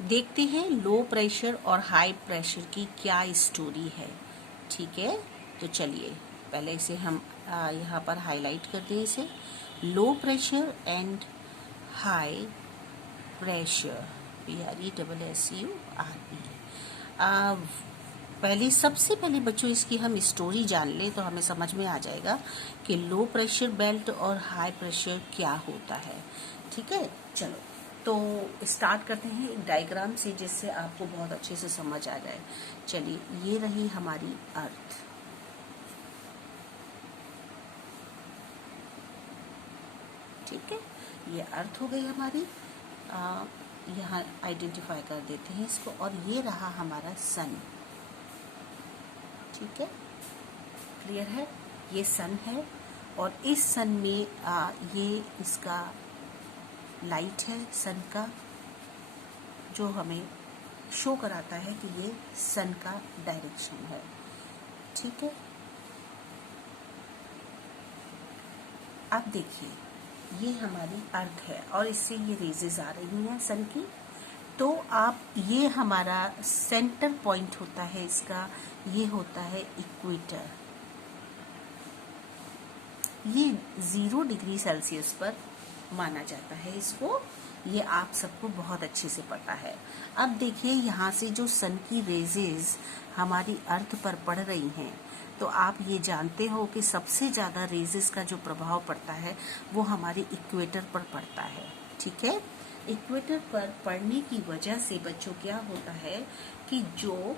देखते हैं low pressure और हाई प्रेशर की क्या स्टोरी है। ठीक है, तो चलिए पहले इसे हम यहाँ पर हाईलाइट करते हैं इसे। Low pressure and high pressure, PRESSURE। पहले सबसे पहले बच्चों इसकी हम स्टोरी जान लें तो हमें समझ में आ जाएगा कि लो प्रेशर बेल्ट और हाई प्रेशर क्या होता है। ठीक है, चलो तो स्टार्ट करते हैं एक डायग्राम से जिससे आपको बहुत अच्छे से समझ आ जाए। चलिए, ये रही हमारी अर्थ। ठीक है, ये अर्थ हो गई हमारी। यहाँ आइडेंटिफाई कर देते हैं इसको। और ये रहा हमारा सन। ठीक है, क्लियर है, ये सन है। और इस सन में ये इसका लाइट है सन का, जो हमें शो कराता है कि ये सन का डायरेक्शन है। ठीक है, अब देखिए ये हमारी अर्थ है और इससे ये रेजेस आ रही हैं सन की। तो आप ये हमारा सेंटर पॉइंट होता है इसका, ये होता है इक्वेटर। ये 0 डिग्री सेल्सियस पर माना जाता है इसको। ये आप सबको बहुत अच्छे से पता है। अब देखिए यहाँ से जो सन की रेजेस हमारी अर्थ पर पड़ रही हैं, तो आप ये जानते हो कि सबसे ज़्यादा रेजेस का जो प्रभाव पड़ता है वो हमारे इक्वेटर पर पड़ता है। ठीक है, इक्वेटर पर पड़ने की वजह से बच्चों क्या होता है कि जो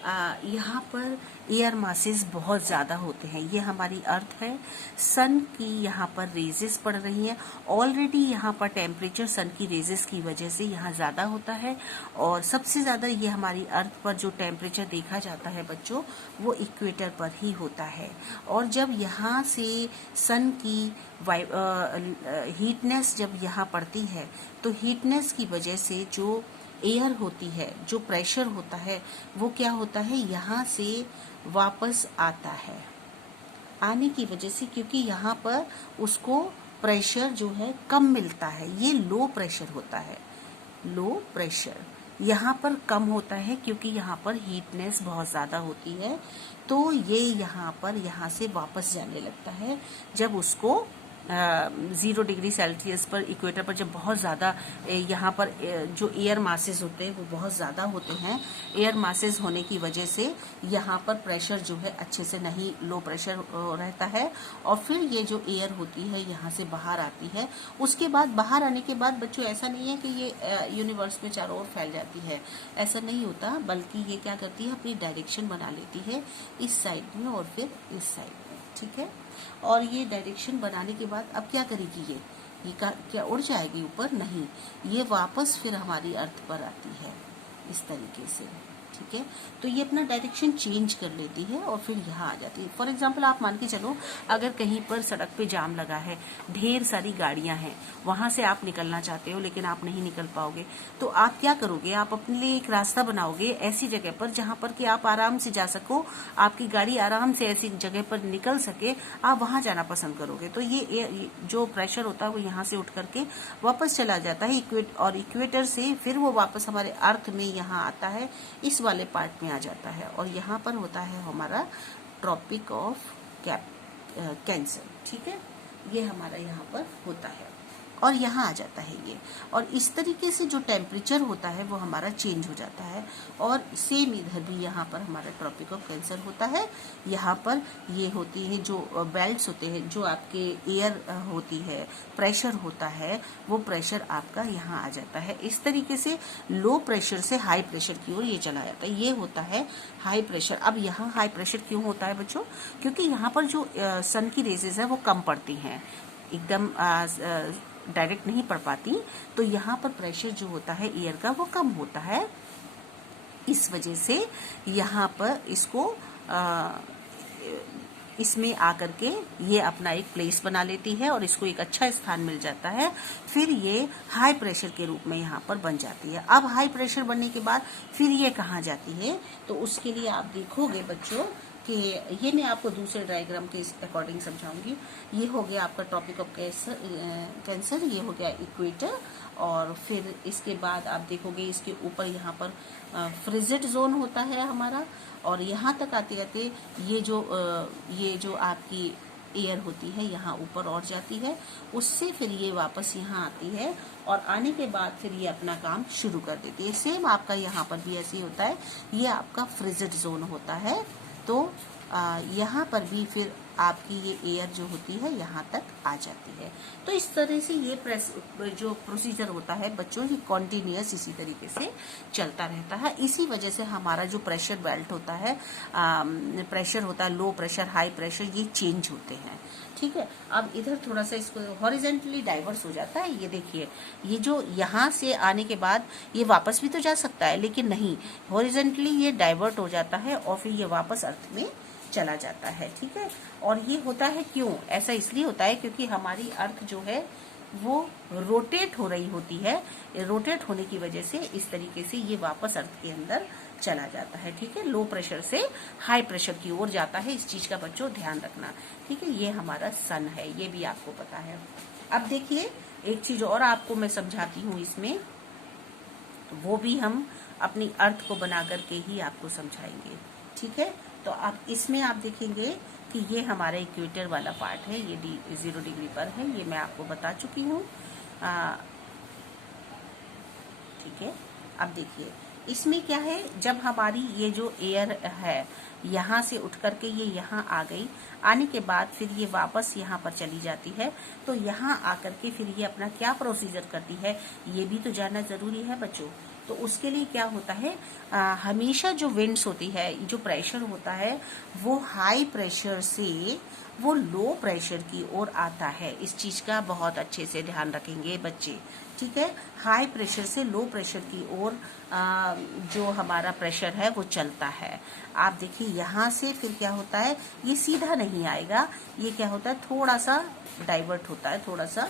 यहाँ पर एयर मासेस बहुत ज़्यादा होते हैं। ये हमारी अर्थ है, सन की यहाँ पर रेजेस पड़ रही हैं। ऑलरेडी यहाँ पर टेम्परेचर सन की रेजेस की वजह से यहाँ ज़्यादा होता है। और सबसे ज़्यादा ये हमारी अर्थ पर जो टेम्परेचर देखा जाता है बच्चों, वो इक्वेटर पर ही होता है। और जब यहाँ से सन की हीटनेस जब यहाँ पड़ती है, तो हीटनेस की वजह से जो एयर होती है, जो प्रेशर होता है, वो क्या होता है यहाँ से वापस आता है। आने की वजह से, क्योंकि यहाँ पर उसको प्रेशर जो है कम मिलता है, ये लो प्रेशर होता है। लो प्रेशर यहाँ पर कम होता है क्योंकि यहाँ पर हीटनेस बहुत ज़्यादा होती है। तो ये यहाँ से वापस जाने लगता है जब उसको 0 डिग्री सेल्सियस पर इक्वेटर पर जब बहुत ज़्यादा यहाँ पर जो एयर मासेस होते हैं वो बहुत ज़्यादा होते हैं। एयर मासेस होने की वजह से यहाँ पर प्रेशर जो है अच्छे से नहीं, लो प्रेशर रहता है। और फिर ये जो एयर होती है यहाँ से बाहर आती है। उसके बाद बाहर आने के बाद बच्चों ऐसा नहीं है कि ये यूनिवर्स में चारों ओर फैल जाती है, ऐसा नहीं होता। बल्कि ये क्या करती है, अपनी डायरेक्शन बना लेती है इस साइड में और फिर इस साइड में। ठीक है, और ये डायरेक्शन बनाने के बाद अब क्या करेगी, ये क्या उड़ जाएगी ऊपर? नहीं, ये वापस फिर हमारी अर्थ पर आती है इस तरीके से। ठीक है, तो ये अपना डायरेक्शन चेंज कर लेती है और फिर यहाँ आ जाती है। फॉर एग्जांपल आप मान के चलो, अगर कहीं पर सड़क पे जाम लगा है, ढेर सारी गाड़ियां हैं, वहां से आप निकलना चाहते हो लेकिन आप नहीं निकल पाओगे, तो आप क्या करोगे, आप अपने लिए एक रास्ता बनाओगे ऐसी जगह पर जहां पर कि आप आराम से जा सको, आपकी गाड़ी आराम से ऐसी जगह पर निकल सके, आप वहां जाना पसंद करोगे। तो ये जो प्रेशर होता है वो यहाँ से उठ करके वापस चला जाता है और इक्वेटर से फिर वो वापस हमारे अर्थ में यहाँ आता है, इस वाले पार्ट में आ जाता है। और यहाँ पर होता है हमारा ट्रॉपिक ऑफ कैंसर। ठीक है, ये हमारा यहाँ पर होता है और यहाँ आ जाता है ये। और इस तरीके से जो टेम्परेचर होता है वो हमारा चेंज हो जाता है। और सेम इधर भी यहाँ पर हमारा ट्रॉपिक ऑफ कैंसर होता है। यहाँ पर ये होती है जो बेल्ट्स होते हैं, जो आपके एयर होती है, प्रेशर होता है, वो प्रेशर आपका यहाँ आ जाता है। इस तरीके से लो प्रेशर से हाई प्रेशर की ओर ये चला जाता है। ये होता है हाई प्रेशर। अब यहाँ हाई प्रेशर क्यों होता है बच्चों? क्योंकि यहाँ पर जो सन की रेजेस है वो कम पड़ती हैं, एकदम डायरेक्ट नहीं पड़ पाती। तो यहाँ पर प्रेशर जो होता है एयर का वो कम होता है। इस वजह से यहाँ पर इसको इसमें आकर के ये अपना एक प्लेस बना लेती है और इसको एक अच्छा स्थान मिल जाता है। फिर ये हाई प्रेशर के रूप में यहाँ पर बन जाती है। अब हाई प्रेशर बनने के बाद फिर ये कहाँ जाती है, तो उसके लिए आप देखोगे बच्चों कि ये मैं आपको दूसरे डायग्राम के अकॉर्डिंग समझाऊंगी। ये हो गया आपका टॉपिक ऑफ कैंसर, ये हो गया इक्वेटर, और फिर इसके बाद आप देखोगे इसके ऊपर यहाँ पर फ्रिजिड जोन होता है हमारा, और यहाँ तक आते आते ये जो आपकी एयर होती है यहाँ ऊपर और जाती है, उससे फिर ये वापस यहाँ आती है और आने के बाद फिर ये अपना काम शुरू कर देती है। सेम आपका यहाँ पर भी ऐसे ही होता है, ये आपका फ्रिजिड जोन होता है। तो यहाँ पर भी फिर आपकी ये एयर जो होती है यहाँ तक आ जाती है। तो इस तरह से ये जो प्रोसीजर होता है बच्चों, ये कॉन्टिन्यूअस इसी तरीके से चलता रहता है। इसी वजह से हमारा जो प्रेशर बेल्ट होता है, प्रेशर होता है, लो प्रेशर, हाई प्रेशर, ये चेंज होते हैं। ठीक है, अब इधर थोड़ा सा इसको हॉरिजेंटली डाइवर्स हो जाता है। ये देखिए, ये जो यहाँ से आने के बाद ये वापस भी तो जा सकता है, लेकिन नहीं, हॉरिजेंटली ये डाइवर्ट हो जाता है और फिर ये वापस अर्थ में चला जाता है। ठीक है, और ये होता है क्यों? ऐसा इसलिए होता है क्योंकि हमारी अर्थ जो है वो रोटेट हो रही होती है। रोटेट होने की वजह से इस तरीके से ये वापस अर्थ के अंदर चला जाता है। ठीक है, लो प्रेशर से हाई प्रेशर की ओर जाता है। इस चीज का बच्चों ध्यान रखना। ठीक है, ये हमारा सन है, ये भी आपको पता है। अब देखिए, एक चीज और आपको मैं समझाती हूँ इसमें, वो भी हम अपनी अर्थ को बना करके ही आपको समझाएंगे। ठीक है, तो अब इसमें आप देखेंगे कि ये हमारा इक्वेटर वाला पार्ट है, ये 0 डिग्री पर है, ये मैं आपको बता चुकी हूँ। ठीक है, अब देखिए इसमें क्या है, जब हमारी ये जो एयर है यहाँ से उठ करके ये यहाँ आ गई, आने के बाद फिर ये वापस यहाँ पर चली जाती है, तो यहाँ आकर के फिर ये अपना क्या प्रोसीजर करती है, ये भी तो जानना जरूरी है बच्चों। तो उसके लिए क्या होता है, हमेशा जो विंड्स होती है, जो प्रेशर होता है, वो हाई प्रेशर से वो लो प्रेशर की ओर आता है। इस चीज का बहुत अच्छे से ध्यान रखेंगे बच्चे। ठीक है, हाई प्रेशर से लो प्रेशर की ओर जो हमारा प्रेशर है वो चलता है। आप देखिए यहाँ से फिर क्या होता है, ये सीधा नहीं आएगा, ये क्या होता है, थोड़ा सा डाइवर्ट होता है, थोड़ा सा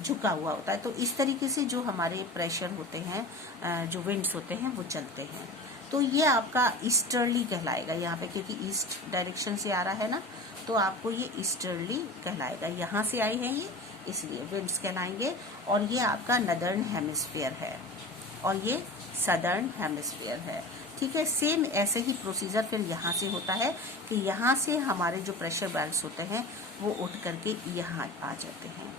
झुका हुआ होता है। तो इस तरीके से जो हमारे प्रेशर होते हैं, जो विंड्स होते हैं, वो चलते हैं। तो ये आपका ईस्टर्ली कहलाएगा यहाँ पे, क्योंकि ईस्ट डायरेक्शन से आ रहा है ना, तो आपको ये ईस्टर्ली कहलाएगा। यहाँ से आए हैं ये, इसलिए विंड्स कहलाएंगे। और ये आपका नदर्न हेमिस्फीयर है और ये सदर्न हेमिस्फीयर है। ठीक है, सेम ऐसे ही प्रोसीजर फिर यहाँ से होता है कि यहाँ से हमारे जो प्रेशर बेल्ट्स होते हैं वो उठ करके यहाँ आ जाते हैं।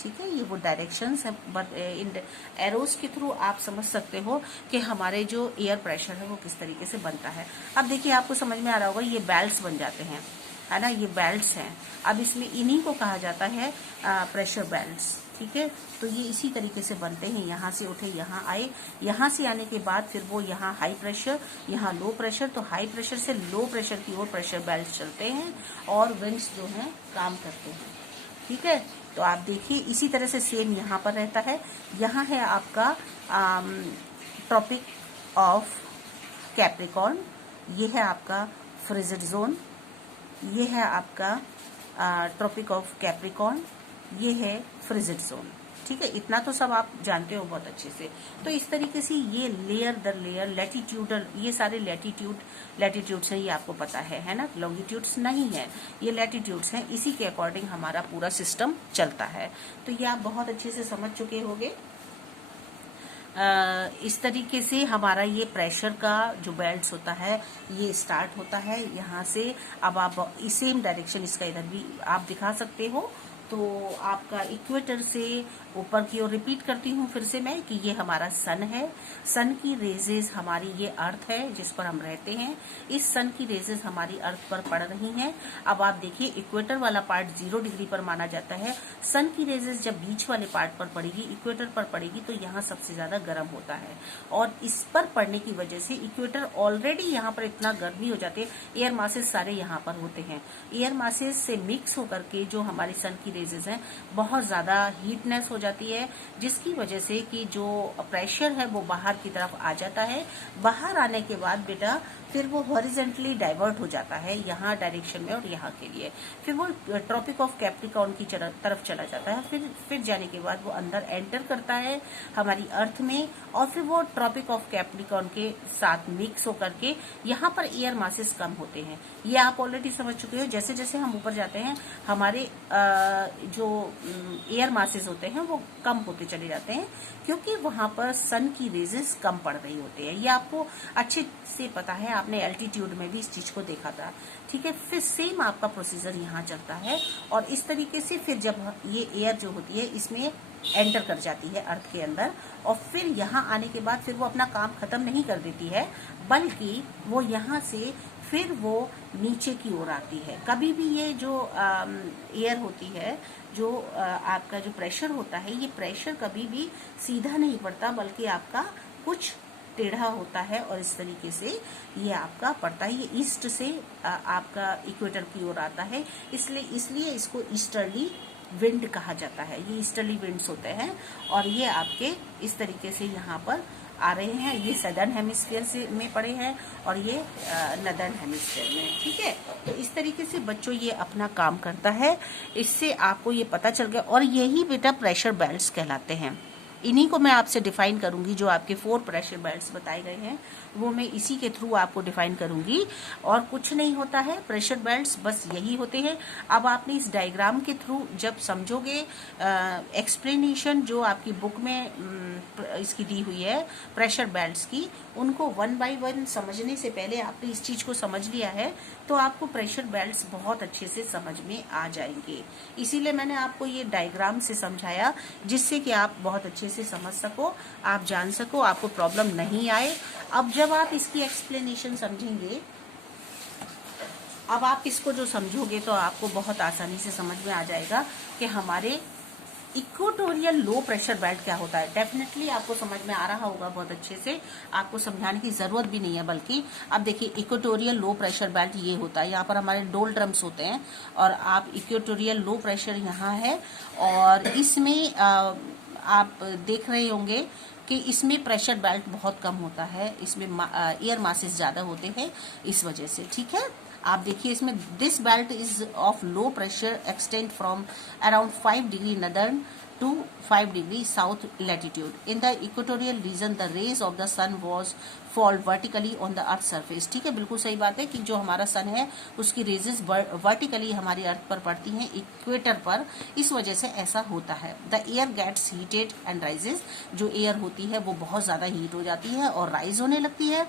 ठीक है, ये वो डायरेक्शंस है, बट इन एरोस के थ्रू आप समझ सकते हो कि हमारे जो एयर प्रेशर है वो किस तरीके से बनता है। अब देखिए, आपको समझ में आ रहा होगा, ये बेल्ट्स बन जाते हैं, है ना, ये बेल्ट्स हैं। अब इसमें इन्हीं को कहा जाता है प्रेशर बेल्ट्स। ठीक है, तो ये इसी तरीके से बनते हैं, यहाँ से उठे यहाँ आए, यहाँ से आने के बाद फिर वो यहाँ हाई प्रेशर, यहाँ लो प्रेशर, तो हाई प्रेशर से लो प्रेशर की ओर प्रेशर बेल्ट चलते हैं और विंड्स जो हैं काम करते हैं। ठीक है, तो आप देखिए इसी तरह से सेम यहाँ पर रहता है। यहाँ है आपका ट्रॉपिक ऑफ कैप्रिकॉर्न, ये है आपका फ्रिजिड जोन, ये है आपका ट्रॉपिक ऑफ कैप्रिकॉर्न, ये है फ्रिजिड जोन। ठीक है, इतना तो सब आप जानते हो बहुत अच्छे से। तो इस तरीके से ये लेयर दर लेयर, लैटिट्यूडल, ये सारे लैटिट्यूड्स हैं, ये आपको पता है ना, लॉन्गिट्यूड्स नहीं है, ये लैटिट्यूड्स हैं। इसी के अकॉर्डिंग हमारा पूरा सिस्टम चलता है। तो ये आप बहुत अच्छे से समझ चुके होंगे। इस तरीके से हमारा ये प्रेशर का जो बेल्ट्स होता है ये स्टार्ट होता है यहाँ से। अब आप सेम डायरेक्शन इसका इधर भी आप दिखा सकते हो। तो आपका इक्वेटर से ऊपर की ओर रिपीट करती हूँ फिर से मैं कि ये हमारा सन है। सन की रेजेस हमारी ये अर्थ है जिस पर हम रहते हैं। इस सन की रेजेस हमारी अर्थ पर पड़ रही हैं। अब आप देखिए इक्वेटर वाला पार्ट 0 डिग्री पर माना जाता है। सन की रेजेस जब बीच वाले पार्ट पर पड़ेगी, इक्वेटर पर पड़ेगी, तो यहाँ सबसे ज्यादा गर्म होता है। और इस पर पड़ने की वजह से इक्वेटर ऑलरेडी यहाँ पर इतना गर्मी हो जाती है। एयर मासेस सारे यहाँ पर होते हैं। एयर मासेस से मिक्स होकर के जो हमारी सन की रेजेस हैं बहुत ज्यादा हीटनेस हो जाती है, जिसकी वजह से कि जो प्रेशर है वो बाहर की तरफ आ जाता है। बाहर आने के बाद बेटा फिर वो हॉरिजेंटली डाइवर्ट हो जाता है यहाँ डायरेक्शन में और यहाँ के लिए, फिर वो ट्रॉपिक ऑफ कैप्रिकॉर्न की तरफ चला जाता है, फिर जाने के बाद वो अंदर एंटर करता है हमारी अर्थ में, और फिर वो ट्रॉपिक ऑफ कैप्रिकॉर्न के साथ मिक्स होकर के यहाँ पर एयर मासेस कम होते हैं। ये आप ऑलरेडी समझ चुके हो। जैसे जैसे हम ऊपर जाते हैं हमारे जो एयर मासेस होते हैं वो कम होते चले जाते हैं, क्योंकि वहां पर सन की रेजेस कम पड़ रही होती है। ये आपको अच्छे से पता है, आपने एल्टीट्यूड में भी इस चीज को देखा था, ठीक है। फिर सेम आपका प्रोसीजर यहाँ चलता है, और इस तरीके से फिर जब ये एयर जो होती है इसमें एंटर कर जाती है अर्थ के अंदर, और फिर यहाँ आने के बाद फिर वो अपना काम खत्म नहीं कर देती है, बल्कि वो यहाँ से फिर वो नीचे की ओर आती है। कभी भी ये जो एयर होती है, जो आपका जो प्रेशर होता है, ये प्रेशर कभी भी सीधा नहीं पड़ता, बल्कि आपका कुछ टेढ़ा होता है, और इस तरीके से ये आपका पड़ता है। ये ईस्ट से आपका इक्वेटर की ओर आता है, इसलिए इसको ईस्टर्ली विंड कहा जाता है। ये ईस्टर्ली विंड्स होते हैं, और ये आपके इस तरीके से यहाँ पर आ रहे हैं। ये सदर्न हेमिस्फीयर से में पड़े हैं, और ये नदर्न हेमिस्फीयर में, ठीक है। तो इस तरीके से बच्चों ये अपना काम करता है। इससे आपको ये पता चल गया, और यही बेटा प्रेशर बेल्ट्स कहलाते हैं। इन्हीं को मैं आपसे डिफाइन करूंगी, जो आपके 4 प्रेशर बेल्ट्स बताए गए हैं वो मैं इसी के थ्रू आपको डिफाइन करूंगी, और कुछ नहीं होता है। प्रेशर बेल्ट्स बस यही होते हैं। अब आपने इस डायग्राम के थ्रू जब समझोगे, एक्सप्लेनेशन जो आपकी बुक में इसकी दी हुई है प्रेशर बेल्ट्स की, उनको 1 बाय 1 समझने से पहले आपने इस चीज को समझ लिया है, तो आपको प्रेशर बेल्ट्स बहुत अच्छे से समझ में आ जाएंगे। इसीलिए मैंने आपको ये डायग्राम से समझाया, जिससे कि आप बहुत अच्छे से समझ सको, आप जान सको, आपको प्रॉब्लम नहीं आए। अब जब आप इसकी एक्सप्लेनेशन समझेंगे, अब आप इसको जो समझोगे तो आपको बहुत आसानी से समझ में आ जाएगा कि हमारे इक्वेटोरियल लो प्रेशर बेल्ट क्या होता है। डेफिनेटली आपको समझ में आ रहा होगा बहुत अच्छे से, आपको समझाने की जरूरत भी नहीं है। बल्कि अब देखिए, इक्वेटोरियल लो प्रेशर बेल्ट ये होता है, यहाँ पर हमारे डोल ड्रम्स होते हैं, और आप इक्वेटोरियल लो प्रेशर यहाँ है, और इसमें आप देख रहे होंगे कि इसमें प्रेशर बेल्ट बहुत कम होता है, इसमें एयर मासेस ज्यादा होते हैं इस वजह से, ठीक है। आप देखिए इसमें, this belt is of low pressure extend from around 5 degree northern to 5 degree south latitude. In the equatorial region, the rays of the sun was fall vertically on the earth surface. ठीक है, बिल्कुल सही बात है कि जो हमारा सन है उसकी रेजेस वर्टिकली हमारी अर्थ पर पड़ती हैं, इक्वेटर पर, इस वजह से ऐसा होता है। The air gets heated and rises, जो एयर होती है वो बहुत ज्यादा हीट हो जाती है और राइज होने लगती है।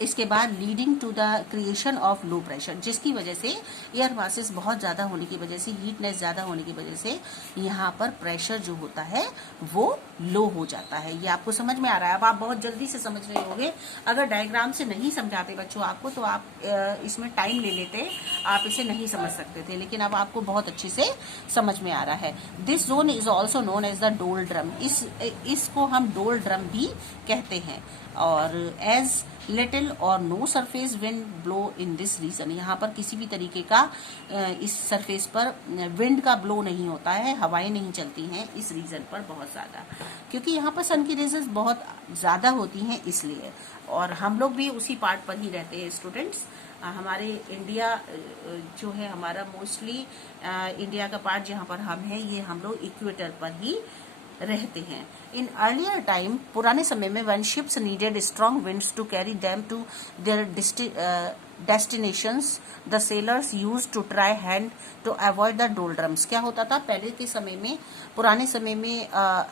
इसके बाद leading to the creation of low pressure, जिसकी वजह से एयर मासेस बहुत ज्यादा होने की वजह से, हीटनेस ज्यादा होने की वजह से यहाँ पर प्रेशर जो होता है वो लो हो जाता है। ये आपको समझ में आ रहा है। अब आप बहुत जल्दी से समझ रहे होंगे। अगर डायग्राम से नहीं समझाते बच्चों आपको, तो आप इसमें टाइम ले लेते, आप इसे नहीं समझ सकते थे, लेकिन अब आपको बहुत अच्छे से समझ में आ रहा है। This zone is also known as the doldrum, इसको हम डोल ड्रम भी कहते हैं। और as little or no surface wind blow in this region, यहाँ पर किसी भी तरीके का इस सरफेस पर विंड का ब्लो नहीं होता है, हवाएं नहीं चलती हैं इस रीजन पर बहुत ज्यादा, क्योंकि यहाँ पर सन की रेजेस बहुत ज्यादा होती हैं इसलिए। और हम लोग भी उसी पार्ट पर ही रहते हैं स्टूडेंट्स। हमारे इंडिया जो है हमारा मोस्टली इंडिया का पार्ट जहाँ पर हम हैं, ये हम लोग इक्वेटर पर ही रहते हैं। इन अर्लियर टाइम, पुराने समय में, when ships needed strong winds to carry them to their destinations, the sailors use to try hand to avoid the doldrums. क्या होता था पहले के समय में, पुराने समय में,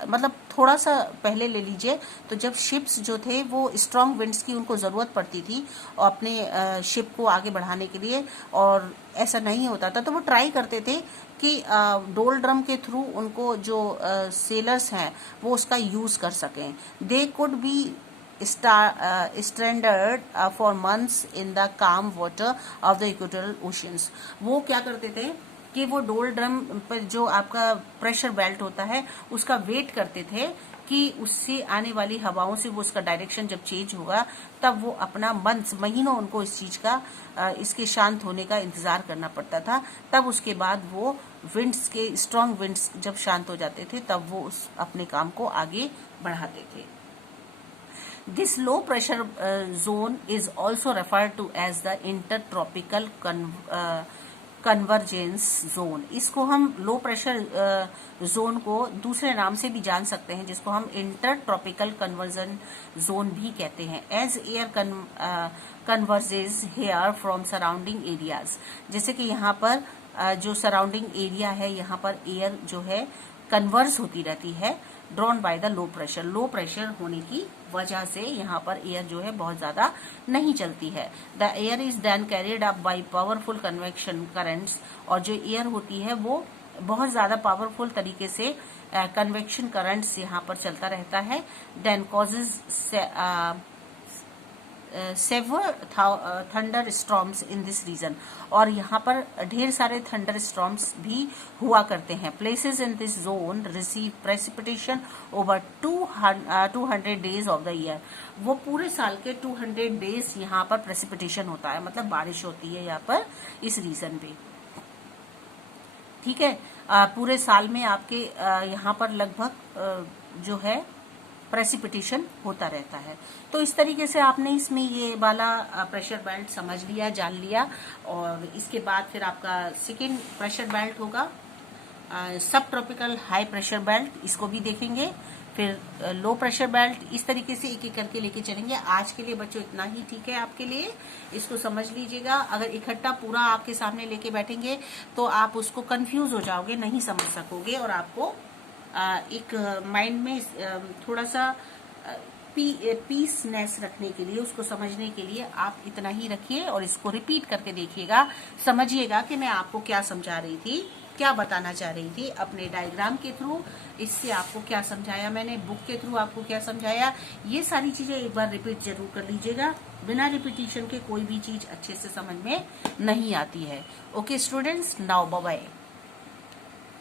मतलब थोड़ा सा पहले ले लीजिए, तो जब शिप्स जो थे वो स्ट्रॉन्ग विंड्स की उनको जरूरत पड़ती थी और अपने शिप को आगे बढ़ाने के लिए, और ऐसा नहीं होता था तो वो ट्राई करते थे कि डोल ड्रम के थ्रू उनको जो सेलर्स हैं वो उसका यूज कर सकें। They could be stranded for months in the calm water of the equatorial oceans. वो क्या करते थे कि वो डोल ड्रम पर जो आपका प्रेशर बेल्ट होता है उसका वेट करते थे कि उससे आने वाली हवाओं से वो उसका डायरेक्शन जब चेंज होगा, तब वो अपना मंथ्स, महीनों उनको इस चीज का, इसके शांत होने का इंतजार करना पड़ता था। तब उसके बाद वो विंड्स के, स्ट्रॉन्ग विंड्स जब शांत हो जाते थे, तब वो अपने काम को आगे बढ़ाते थे। This low pressure zone is also referred to as the intertropical convergence zone. इसको हम लो प्रेशर जोन को दूसरे नाम से भी जान सकते हैं, जिसको हम इंटर ट्रॉपिकल कन्वर्जन जोन भी कहते हैं। As air converges here from surrounding areas, जैसे कि यहाँ पर जो सराउंडिंग एरिया है यहाँ पर एयर जो है कन्वर्स होती रहती है, drawn by the low pressure. Low pressure होने की वजह से यहाँ पर एयर जो है बहुत ज्यादा नहीं चलती है। The air is then carried up by powerful convection currents, और जो एयर होती है वो बहुत ज्यादा पावरफुल तरीके से कन्वेक्शन करंट्स यहाँ पर चलता रहता है। Then causes severe thunder storms in this region, और यहाँ पर ढेर सारे थंडर स्टॉर्म्स भी हुआ करते हैं। Places in this zone receive precipitation over 200 days of the year. वो पूरे साल के 200 डेज यहाँ पर प्रेसिपिटेशन होता है, मतलब बारिश होती है यहाँ पर इस रीजन पे। ठीक है, पूरे साल में आपके यहाँ पर लगभग जो है प्रेसिपिटेशन होता रहता है। तो इस तरीके से आपने इसमें ये वाला प्रेशर बेल्ट समझ लिया, जान लिया, और इसके बाद फिर आपका सेकेंड प्रेशर बेल्ट होगा सब ट्रॉपिकल हाई प्रेशर बेल्ट, इसको भी देखेंगे। फिर लो प्रेशर बेल्ट, इस तरीके से एक एक करके लेके चलेंगे। आज के लिए बच्चों इतना ही ठीक है आपके लिए, इसको समझ लीजिएगा। अगर इकट्ठा पूरा आपके सामने लेके बैठेंगे तो आप उसको कंफ्यूज हो जाओगे, नहीं समझ सकोगे, और आपको एक माइंड में थोड़ा सा पीसनेस रखने के लिए, उसको समझने के लिए आप इतना ही रखिए और इसको रिपीट करके देखिएगा, समझिएगा कि मैं आपको क्या समझा रही थी, क्या बताना चाह रही थी अपने डायग्राम के थ्रू, इससे आपको क्या समझाया मैंने, बुक के थ्रू आपको क्या समझाया। ये सारी चीजें एक बार रिपीट जरूर कर लीजिएगा। बिना रिपीटिशन के कोई भी चीज अच्छे से समझ में नहीं आती है। Okay students, now bye bye.